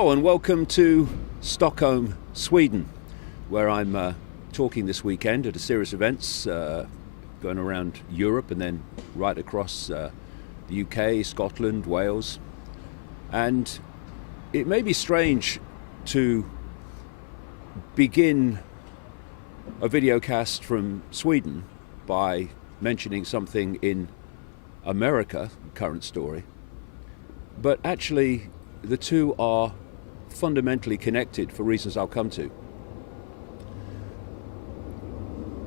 Hello and welcome to Stockholm, Sweden, where I'm talking this weekend at a series of events going around Europe and then right across the UK, Scotland, Wales. And it may be strange to begin a videocast from Sweden by mentioning something in America, current story, but actually the two are fundamentally connected for reasons I'll come to.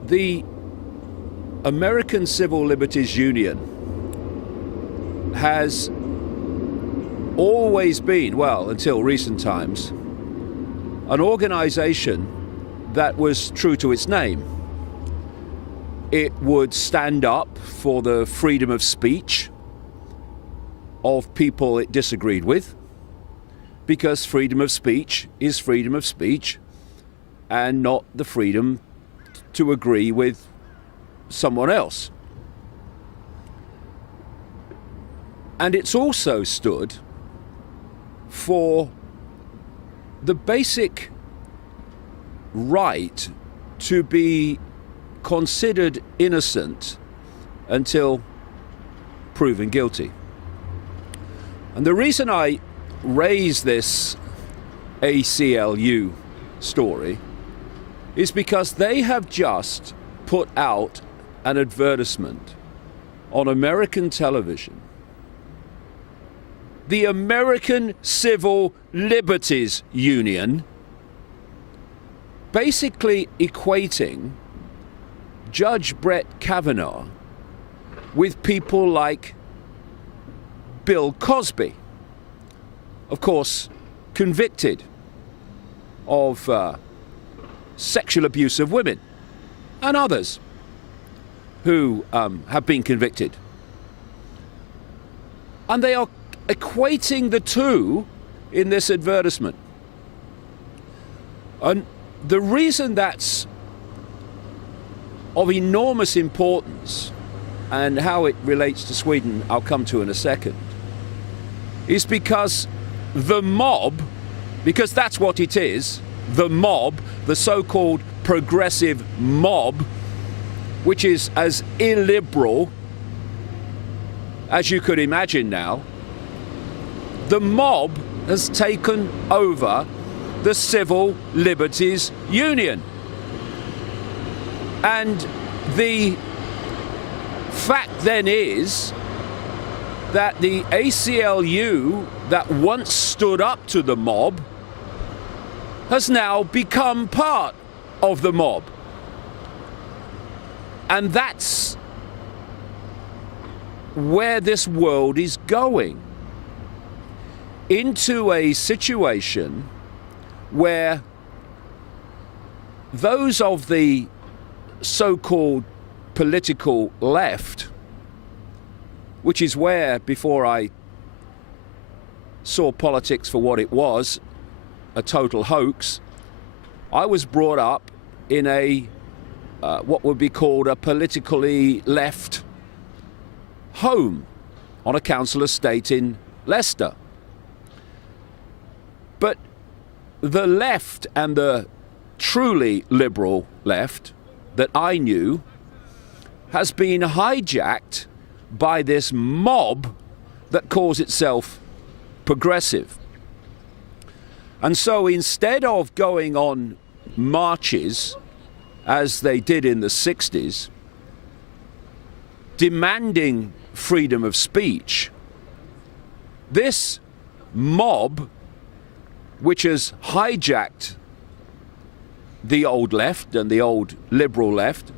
The American Civil Liberties Union has always been, well, until recent times, an organization that was true to its name. It would stand up for the freedom of speech of people it disagreed with, because freedom of speech is freedom of speech and not the freedom to agree with someone else. And it's also stood for the basic right to be considered innocent until proven guilty. And the reason I raise this ACLU story is because they have just put out an advertisement on American television. The American Civil Liberties Union basically equating Judge Brett Kavanaugh with people like Bill Cosby, of course, convicted of sexual abuse of women, and others who have been convicted. And they are equating the two in this advertisement. And the reason that's of enormous importance and how it relates to Sweden, I'll come to in a second, is because the mob, because that's what it is, the mob, the so-called progressive mob, which is as illiberal as you could imagine now, the mob has taken over the Civil Liberties Union. And the fact then is that the ACLU that once stood up to the mob has now become part of the mob. And that's where this world is going. Into a situation where those of the so-called political left, which is where, before I saw politics for what it was, a total hoax, I was brought up in a what would be called a politically left home on a council estate in Leicester. But the left and the truly liberal left that I knew has been hijacked by this mob that calls itself progressive. And so instead of going on marches, as they did in the 60s, demanding freedom of speech, this mob, which has hijacked the old left and the old liberal left,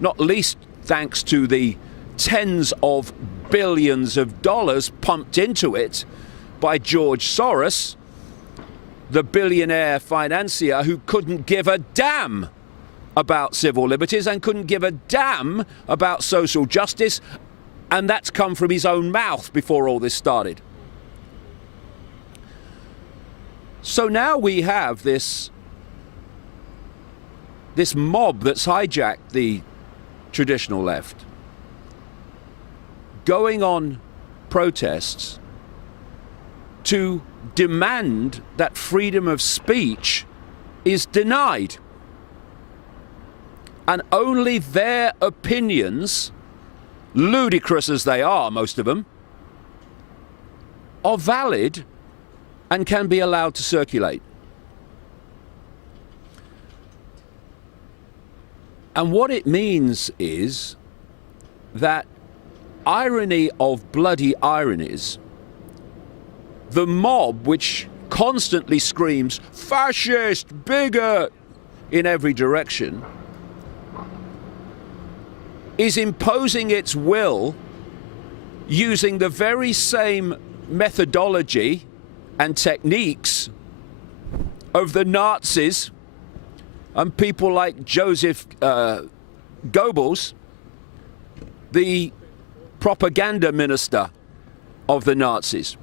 not least thanks to the tens of billions of dollars pumped into it by George Soros, the billionaire financier who couldn't give a damn about civil liberties and couldn't give a damn about social justice, and that's come from his own mouth before all this started. So now we have this mob that's hijacked the traditional left, going on protests to demand that freedom of speech is denied. And only their opinions, ludicrous as they are, most of them, are valid and can be allowed to circulate. And what it means is that irony of bloody ironies, the mob which constantly screams fascist, bigot in every direction, is imposing its will using the very same methodology and techniques of the Nazis and people like Joseph Goebbels, the propaganda minister of the Nazis.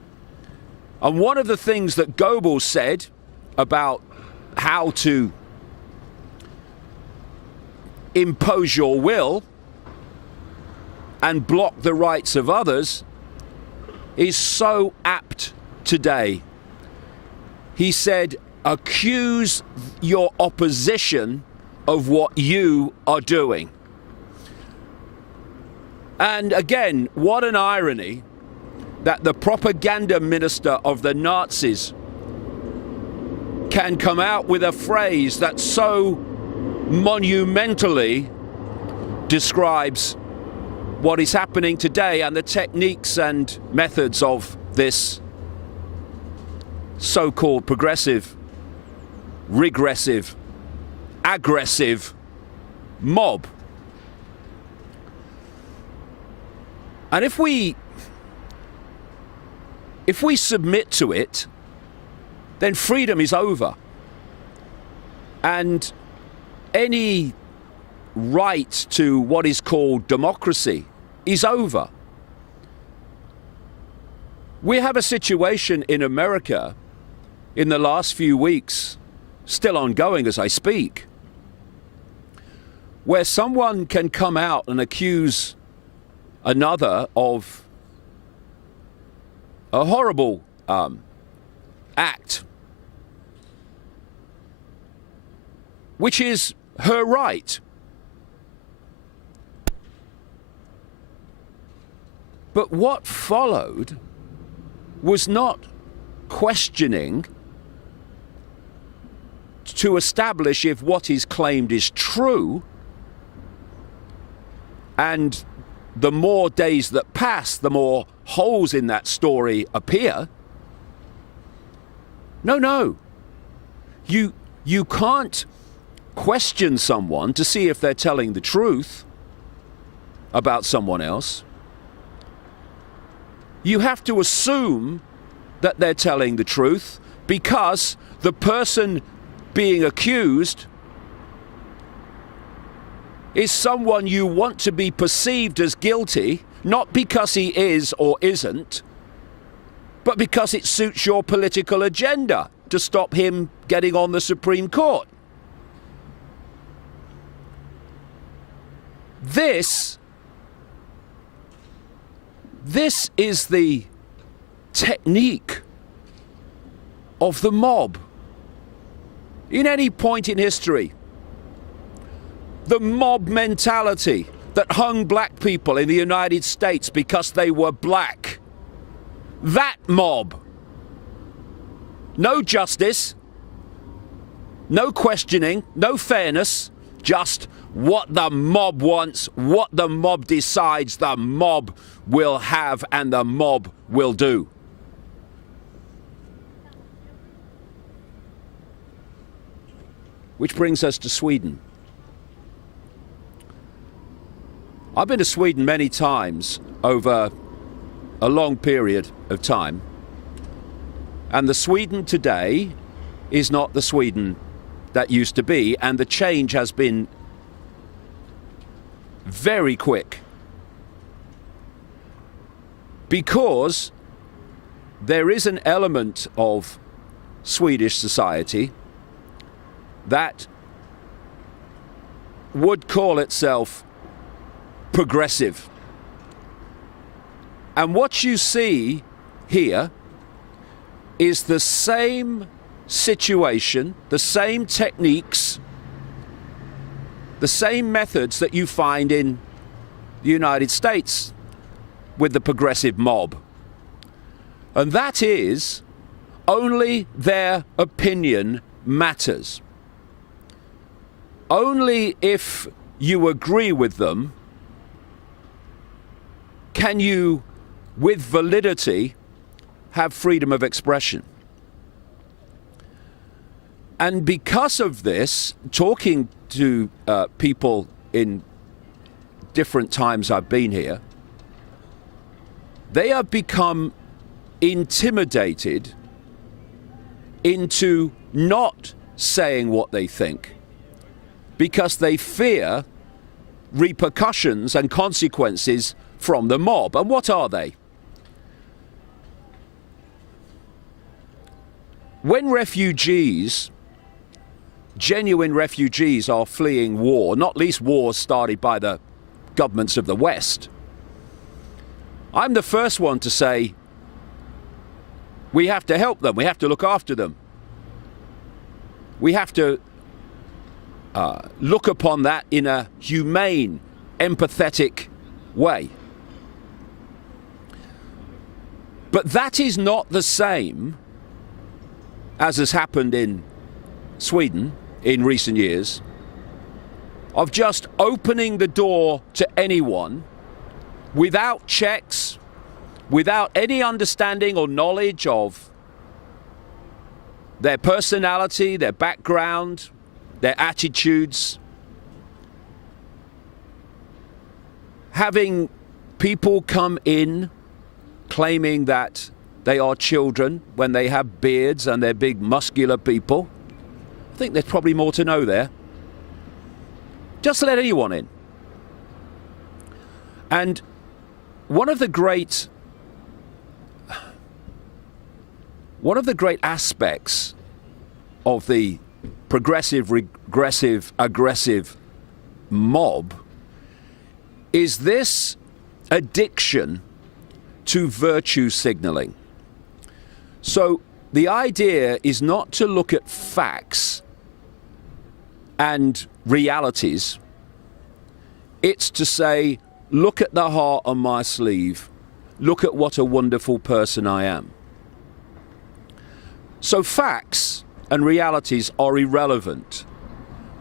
And one of the things that Goebbels said about how to impose your will and block the rights of others is so apt today. He said, accuse your opposition of what you are doing. And again, what an irony that the propaganda minister of the Nazis can come out with a phrase that so monumentally describes what is happening today and the techniques and methods of this so-called progressive, regressive, aggressive mob. And if we submit to it, then freedom is over. And any right to what is called democracy is over. We have a situation in America in the last few weeks, still ongoing as I speak, where someone can come out and accuse another of a horrible act, which is her right. But what followed was not questioning to establish if what is claimed is true. And the more days that pass, the more holes in that story appear. No. You can't question someone to see if they're telling the truth about someone else. You have to assume that they're telling the truth because the person being accused is someone you want to be perceived as guilty, not because he is or isn't, but because it suits your political agenda to stop him getting on the Supreme Court. This is the technique of the mob. In any point in history, the mob mentality that hung black people in the United States because they were black. That mob. No justice, no questioning, no fairness, just what the mob wants, what the mob decides the mob will have and the mob will do. Which brings us to Sweden. I've been to Sweden many times over a long period of time. And the Sweden today is not the Sweden that used to be, and the change has been very quick. Because there is an element of Swedish society that would call itself progressive. And what you see here is the same situation, the same techniques, the same methods that you find in the United States with the progressive mob. And that is, only their opinion matters. Only if you agree with them can you, with validity, have freedom of expression. And because of this, talking to people in different times I've been here, they have become intimidated into not saying what they think because they fear repercussions and consequences from the mob. And what are they? When refugees, genuine refugees, are fleeing war, not least wars started by the governments of the West, I'm the first one to say we have to help them, we have to look after them. We have to look upon that in a humane, empathetic way. But that is not the same as has happened in Sweden in recent years, of just opening the door to anyone without checks, without any understanding or knowledge of their personality, their background, their attitudes. Having people come in claiming that they are children when they have beards and they're big muscular people. I think there's probably more to know there. Just let anyone in. And one of the great aspects of the progressive, regressive, aggressive mob is this addiction to virtue signaling. So the idea is not to look at facts and realities. It's to say, look at the heart on my sleeve. Look at what a wonderful person I am. So facts and realities are irrelevant.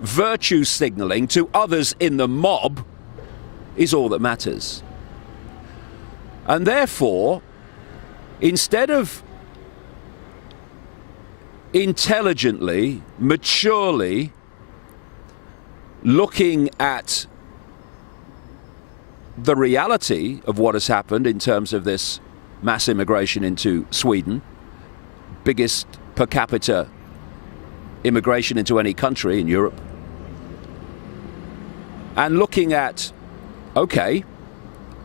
Virtue signaling to others in the mob is all that matters. And therefore, instead of intelligently, maturely looking at the reality of what has happened in terms of this mass immigration into Sweden, biggest per capita immigration into any country in Europe, and looking at, okay,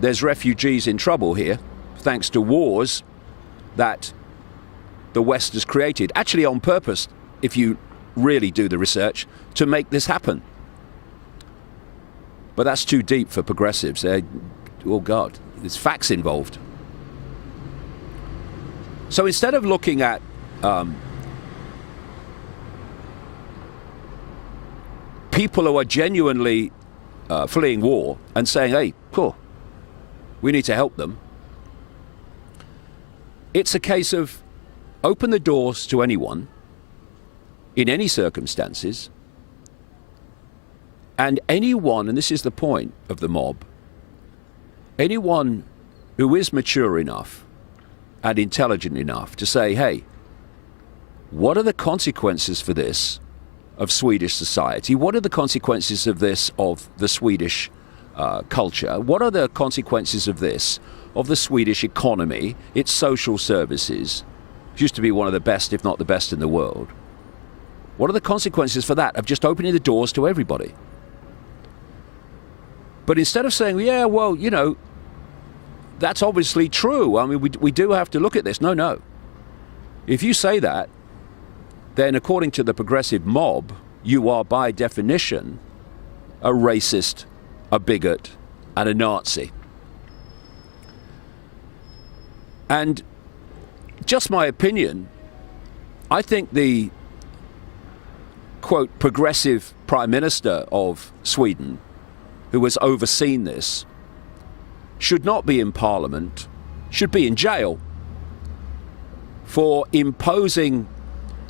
there's refugees in trouble here thanks to wars that the West has created, actually on purpose, if you really do the research, to make this happen. But that's too deep for progressives. Oh God, there's facts involved. So instead of looking at people who are genuinely fleeing war and saying, hey, cool, we need to help them, it's a case of open the doors to anyone in any circumstances, and anyone, and this is the point of the mob, anyone who is mature enough and intelligent enough to say, hey, what are the consequences for this of Swedish society? What are the consequences of this of the Swedish culture? What are the consequences of this of the Swedish economy, its social services? It used to be one of the best, if not the best in the world. What are the consequences for that of just opening the doors to everybody? But instead of saying, yeah, well, you know, that's obviously true. I mean, we do have to look at this. No. If you say that, then according to the progressive mob, you are by definition a racist, a bigot, and a Nazi. And just my opinion, I think the, quote, progressive Prime Minister of Sweden, who has overseen this, should not be in Parliament, should be in jail for imposing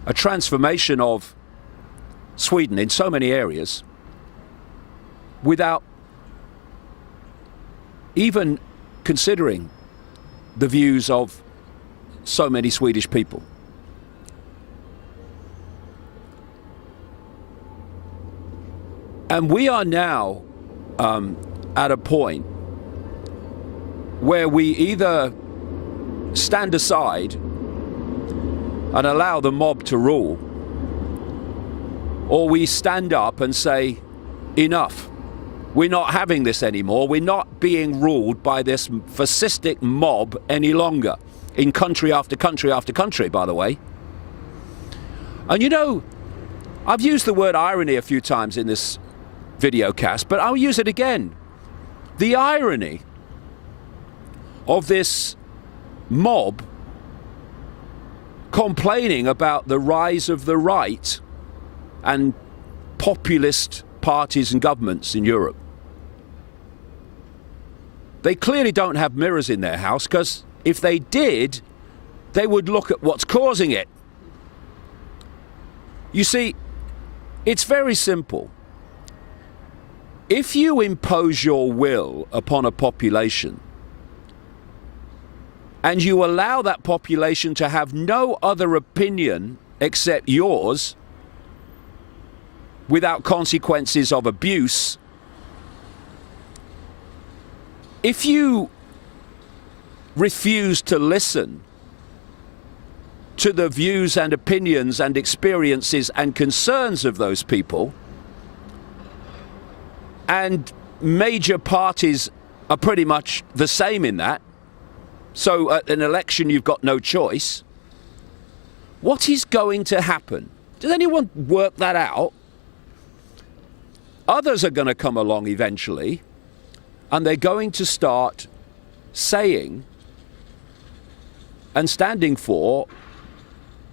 a transformation of Sweden in so many areas without even considering the views of so many Swedish people. And we are now at a point where we either stand aside and allow the mob to rule, or we stand up and say, enough. We're not having this anymore. We're not being ruled by this fascistic mob any longer, in country after country after country, by the way. And you know, I've used the word irony a few times in this video cast, but I'll use it again. The irony of this mob complaining about the rise of the right and populist parties and governments in Europe. They clearly don't have mirrors in their house, because if they did, they would look at what's causing it. You see, it's very simple. If you impose your will upon a population and you allow that population to have no other opinion except yours without consequences of abuse, if you refuse to listen to the views and opinions and experiences and concerns of those people, and major parties are pretty much the same in that, so at an election you've got no choice, what is going to happen? Does anyone work that out? Others are going to come along eventually, and they're going to start saying and standing for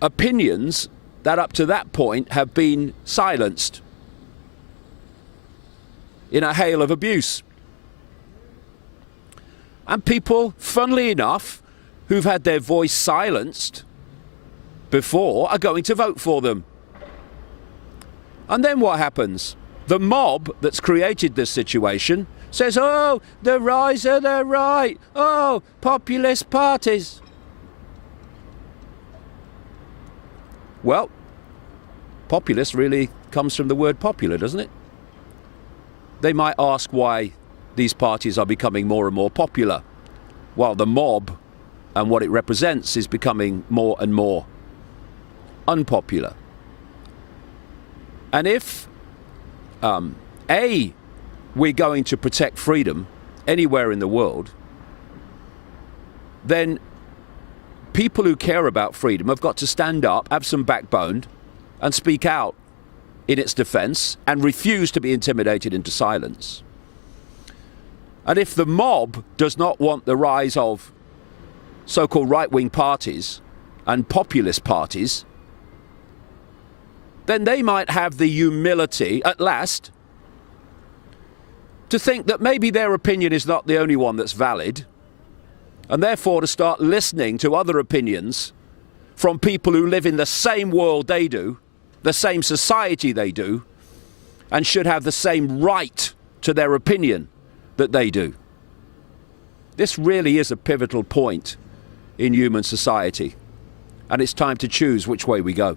opinions that up to that point have been silenced in a hail of abuse. And people, funnily enough, who've had their voice silenced before are going to vote for them. And then what happens? The mob that's created this situation says, oh, the rise of the right, oh, populist parties. Well, populist really comes from the word popular, doesn't it? They might ask why these parties are becoming more and more popular, while the mob and what it represents is becoming more and more unpopular. And if, we're going to protect freedom anywhere in the world, then people who care about freedom have got to stand up, have some backbone, and speak out in its defense and refuse to be intimidated into silence. And if the mob does not want the rise of so-called right-wing parties and populist parties, then they might have the humility, at last, to think that maybe their opinion is not the only one that's valid, and therefore to start listening to other opinions from people who live in the same world they do, the same society they do, and should have the same right to their opinion that they do. This really is a pivotal point in human society, and it's time to choose which way we go.